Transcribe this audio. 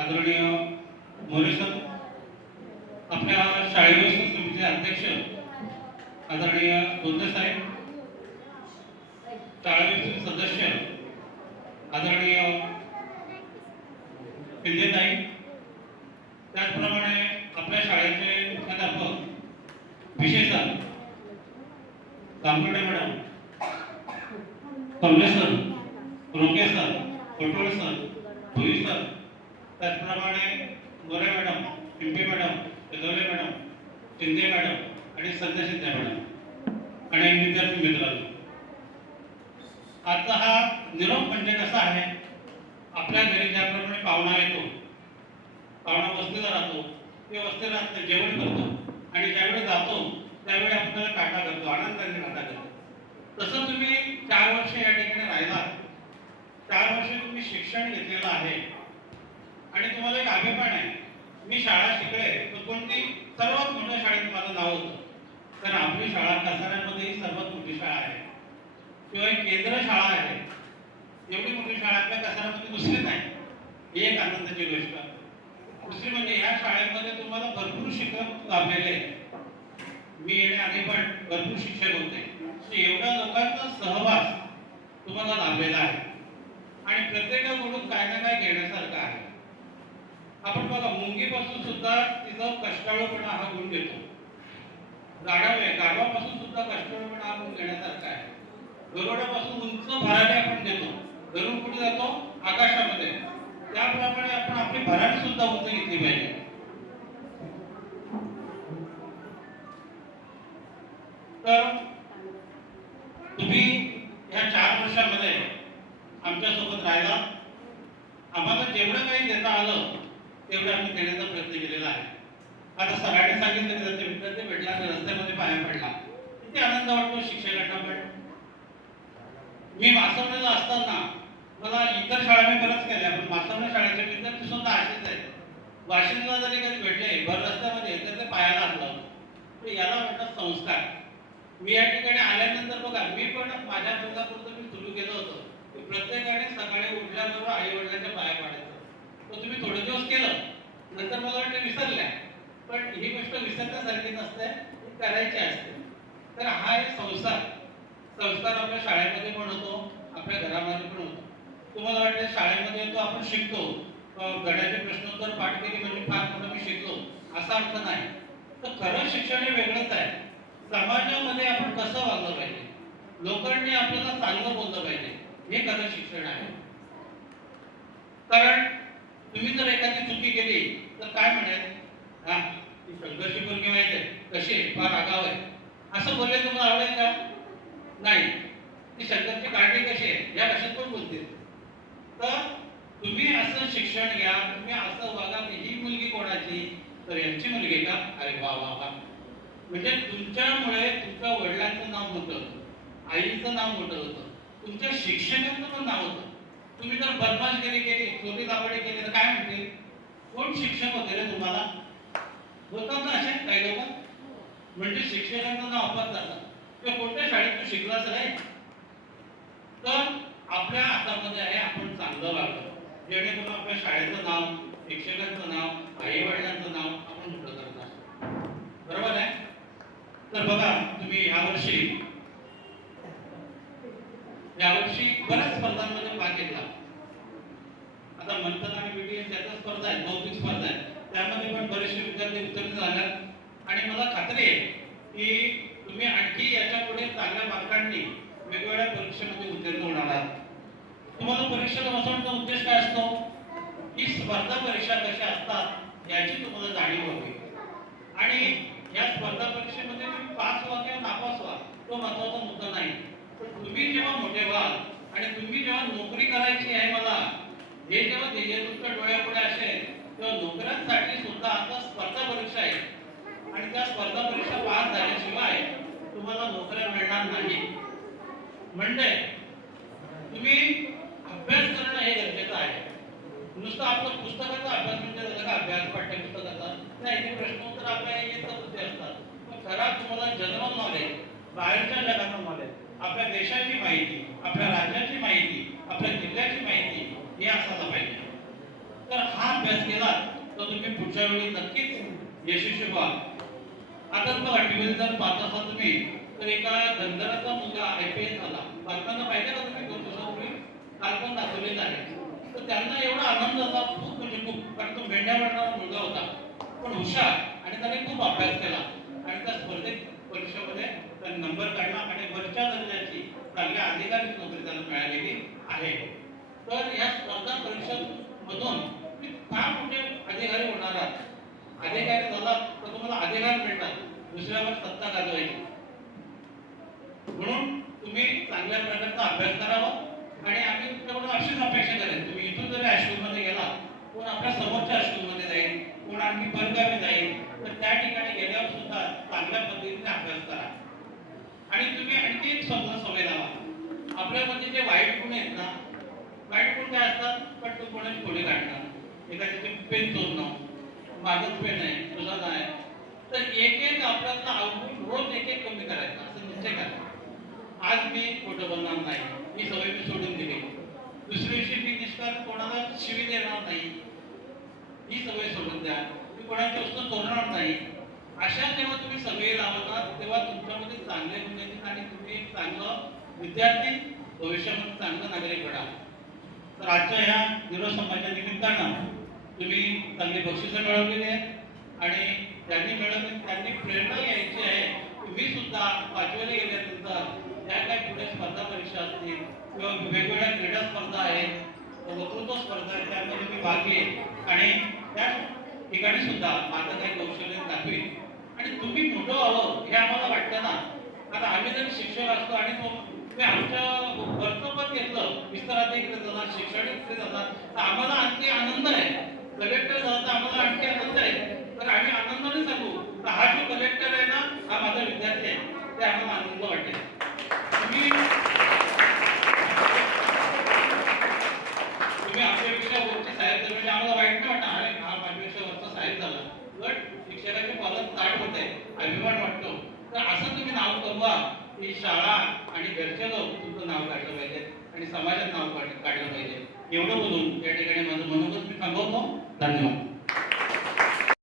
आदरणीय मोरे सर आपल्या शाळेव्यवस्था समितीचे अध्यक्ष आदरणीय दोंदे साहेब शाळा सदस्य आदरणीय पिंदेताई त्याचप्रमाणे आपल्या शाळेचे मुख्याध्यापक विशेष sir madam Kamle sir Roke sir Patole sir Bhoi sir त्याचप्रमाणे More madam Pimpi madam Gajwale madam Shinde madam आणि संजय शिंदे मॅडम. आणि विद्यार्थी मित्रांनो आजचा हा निरोप म्हणजे कसा आहे? आपल्या घरी ज्याप्रमाणे पाहुणा येतो पाहुणा वस्तीला राहतो ते वस्तीला जेवण करतो आणि ज्यावेळी जातो त्यावेळी आपण त्याला करतो आनंदाने काटा करतो. तसं तुम्ही चार वर्ष या ठिकाणी राहिला चार वर्ष तुम्ही शिक्षण घेतलेलं आहे आणि तुम्हाला एक अभिमान आहे. मी शाळा शिकले तर कोणती सर्वात मोठ्या शाळेत माझं नाव होतं. तर आपली शाळा कसाऱ्यामध्ये ही सर्वात मोठी शाळा आहे. किंवा एक केंद्र शाळा आहे. एवढी मोठी शाळा आपल्या कसाऱ्यामध्ये दुसरी नाही. ही एक आनंदाची गोष्ट. दुसरी म्हणजे या शाळेमध्ये तुम्हाला भरपूर शिक्षक लाभलेले मी येण्याआधी पण भरपूर शिक्षक होते. एवढ्या लोकांचा सहवास तुम्हाला लाभलेला आहे. आणि प्रत्येकाकडून काय ना काय घेण्यासारखं आहे. आपण बघा मुंगीपासून सुद्धा तिचा कष्टाळूपणा हा गुण घेतो. गाढव आहे गाढवापासून सुद्धा कष्टाळूपणा हा गुण घेण्यासारखा आहे. गरुडापासून उंच भराडे आपण घेतो. गरुड कुठे जातो? आकाशामध्ये. त्याप्रमाणे आपण आपली भरारी सुद्धा उंच घेतली पाहिजे. तर तुम्ही या चार वर्षामध्ये आमच्यासोबत राहिला. आम्हाला जेवढं काही देता आलं तेवढं आम्ही देण्याचा प्रयत्न केलेला आहे. आता सरांनी सांगितलं की त्याचे विद्यार्थी भेटला तर रस्त्यामध्ये पाया पडला. किती आनंद वाटतो शिक्षकांना पण. मी वासवण्याला असताना मला इतर शाळा मी बरंच केल्या पण वासवण्या शाळेचे विद्यार्थी सुद्धा असेच आहेत. वाशिंदला जरी कधी भेटले भर रस्त्यामध्ये तर ते पायाला आणलं याला म्हणतात संस्कार. मी या ठिकाणी आल्यानंतर बघा मी पण माझ्या मुलापुरतं मी सुरू केलं होतं. प्रत्येकाने सकाळी उठल्याबरोबर आई वडिलांच्या पाया पाडायचं. तर तुम्ही थोडे दिवस केलं नंतर मला वाटतं विसरल्या. पण ही गोष्ट विसरण्यासारखी नसते करायची असते. तर हा एक संस्कार संस्कार आपल्या शाळेमध्ये पण होतो आपल्या घरामध्ये पण होतो. तुम्हाला वाटतं शाळेमध्ये तो आपण शिकतो. गड्याचे प्रश्नोत्तर पाठ केली म्हणजे फार मोठं मी शिकलो असा अर्थ नाही. तर खरं शिक्षण हे वेगळंच आहे. समाजामध्ये आपण कसं वागलं पाहिजे? लोकांनी आपल्याला चांगलं बोललं पाहिजे. हे खरं शिक्षण आहे. कारण तुम्ही जर एखादी चुकी केली तर काय म्हणेल? हा ती शंकरची मुलगी माहिती आहे. कशी आहे? फार आगाव आहे. असं बोलले तुम्हाला आवडेल का? नाही. ती शंकरची काळजी कशी आहे? या भाषेत पण बोलतील तर तुम्ही असं शिक्षण घ्या तुम्ही असं वागा की ही मुलगी कोणाची? तर यांची मुलगी का? अरे वा वा वा. म्हणजे तुमच्यामुळे तुमच्या वडिलांचं नाव मोठं होतं. आईचं नाव मोठं होतं. तुमच्या शिक्षकांचं पण नाव होतं. तुम्ही जर बदमाशगिरी केली चोरी दाबडी केली तर काय म्हणतील? कोण शिक्षक होते रे तुम्हाला? होतात ना असे काही लोक? म्हणजे शिक्षकांचं नाव अपत जातं किंवा कोणत्या शाळेत तू शिकलाच नाही तर आपल्या हातामध्ये आहे आपण चांगलं वागलं जेणेकरून आपल्या शाळेचं नाव शिक्षकांचं नाव आई वडिलांचं नाव आपण मोठं करत असतो बरोबर आहे तर बघा तुम्ही यावर्षी यावर्षी बऱ्याच स्पर्धांमध्ये भाग घेतला आता मंथन आणि बीटीएस त्याच्या स्पर्धा आहेत बौद्धिक स्पर्धा आहे. त्यामध्ये पण बरेचसे विद्यार्थी उत्तीर्ण झाल्यात आणि मला खात्री आहे की तुम्ही आणखी याच्यापुढे चांगल्या मार्कांनी वेगवेगळ्या परीक्षेमध्ये उत्तीर्ण होणार आहात. तुम्हाला परीक्षेला बसवण्याचा उद्देश काय असतो? की स्पर्धा परीक्षा कशा असतात याची तुम्हाला जाणीव हवी. आणि या स्पर्धा परीक्षेमध्ये तुम्ही पास व्हा किंवा नापास व्हा तो महत्त्वाचा मुद्दा नाही. पण तुम्ही जेव्हा मोठे व्हाल आणि तुम्ही जेव्हा नोकरी करायची आहे मला हे जेव्हा ध्येय किंवा तेव्हा नोकऱ्यांसाठी सुद्धा आता स्पर्धा परीक्षा आहे. आणि त्या स्पर्धा परीक्षा पास झाल्याशिवाय तुम्हाला नोकऱ्या मिळणार नाही. म्हणजे तुम्ही अभ्यास करणं हे गरजेचं आहे. नुसतं आपलं पुस्तकाचा अभ्यास म्हणजे झालं का अभ्यास पाठ्यपुस्तकाचा नाही ते प्रश्न उत्तर आपल्या येतच होते असतात. पण खरा तुम्हाला जनरल नॉलेज बाहेरच्या जगाचं नॉलेज आपल्या देशाची माहिती आपल्या राज्याची माहिती आपल्या जिल्ह्याची माहिती हे असायला पाहिजे तर हा अभ्यास केला तर तुम्ही पुढच्या वेळी नक्कीच यशस्वी व्हाल. आता बघा टीव्हीवर जर पाहत असाल तुम्ही तर एका धनगराचा मुलगा आय पी एस झाला. बातम्यांना पाहिजे का तुम्ही दोन दिवसापूर्वी काल पण दाखवलेलं आहे. तर त्यांना एवढा आनंद झाला खूप म्हणजे खूप. कारण तो मेंढ्या वाढणारा मुलगा होता. पण हुशार आणि त्याने खूप अभ्यास केला. आणि त्या स्पर्धेत परीक्षेमध्ये त्याने नंबर काढला आणि वरच्या दर्जाची चांगल्या अधिकारी नोकरी त्याला मिळालेली आहे. तर या स्पर्धा परीक्षांमधून मी फार मोठे अधिकारी होणार आहात. अधिकारी झाला तर तुम्हाला अधिकार मिळणार. दुसऱ्यावर सत्ता गाजवायची. म्हणून तुम्ही चांगल्या प्रकारचा अभ्यास करावा आणि आम्ही तुमच्याकडून अशीच अपेक्षा करेन. तुम्ही इथून जरी हायस्कूलमध्ये गेला कोण आपल्या समोरच्या हायस्कूलमध्ये जाईल कोण आणखी परगावी जाईल तर त्या ठिकाणी गेल्यावर सुद्धा चांगल्या पद्धतीने अभ्यास करा. आणि तुम्ही आणखी एक स्वतः सवय लावा आपल्यामध्ये जे वाईट गुण आहेत ना वाईट गुण काय असतात? पण पटकन कोणाची खोली काढणं एखाद्याचे पेन तोडणं माझंच पेन आहे तुझा नाही तर एक एक आपल्याला आउटपुट रोज एक एक कमी करायचा असं निश्चय करा. आज मी खोटं बोलणार नाही ही सवय मी सोडून दिली. दुसऱ्या दिवशी मी निष्काळ कोणाला शिवी देणार नाही. ही सवय सोडून द्या. मी कोणाची वस्तू चोरणार नाही. अशा जेव्हा तुम्ही सवयी लावतात तेव्हा तुमच्यामध्ये चांगले गुण येतील आणि तुम्ही एक चांगलं विद्यार्थी भविष्यामध्ये चांगलं नागरिक घडा तर आजच्या ह्या निरोध समाजाच्या निमित्तानं तुम्ही चांगली बक्षिसं मिळवलेली आहेत आणि त्यांनी मिळवली त्यांनी प्रेरणा यायची आहे. तुम्ही सुद्धा पाचवीला गेल्यानंतर त्या काही पुढे स्पर्धा परीक्षा असतील किंवा वेगवेगळ्या क्रीडा स्पर्धा आहेत वक्तृत्व स्पर्धा आहेत त्यामध्ये मी भाग घेईन आणि त्या ठिकाणी सुद्धा माझं काही कौशल्य दाखवीन. आणि तुम्ही मोठं व्हावं हे आम्हाला वाटतं ना. आता आम्ही जर शिक्षक असतो आणि तो तुम्ही आमच्या वरचं घेतलं विस्तारात इकडे जाणार शैक्षणिक इकडे जाणार तर आम्हाला आणखी आनंद आहे. कलेक्टर झाला तर आम्हाला आणखी आनंद आहे. तर आम्ही आनंदाने सांगू तर हा जो कलेक्टर आहे ना हा माझा विद्यार्थी आहे. ते आम्हाला आनंद वाटेल. तुम्ही तुम्ही आमच्यापेक्षा वरचे साहेब झाले म्हणजे आम्हाला वाईट नाही वाटणार अरे हा माझ्यापेक्षा वरचा साहेब झाला. बट शिक्षकाचे पालन ताट होत आहे अभिमान वाटतो. तर असं तुम्ही नाव कमवा की शाळा आणि घरचे लोक तुमचं नाव काढलं पाहिजे आणि समाजात नाव काढलं पाहिजे. एवढं बोलून या ठिकाणी माझं मनोगत मी थांबवतो. 何を？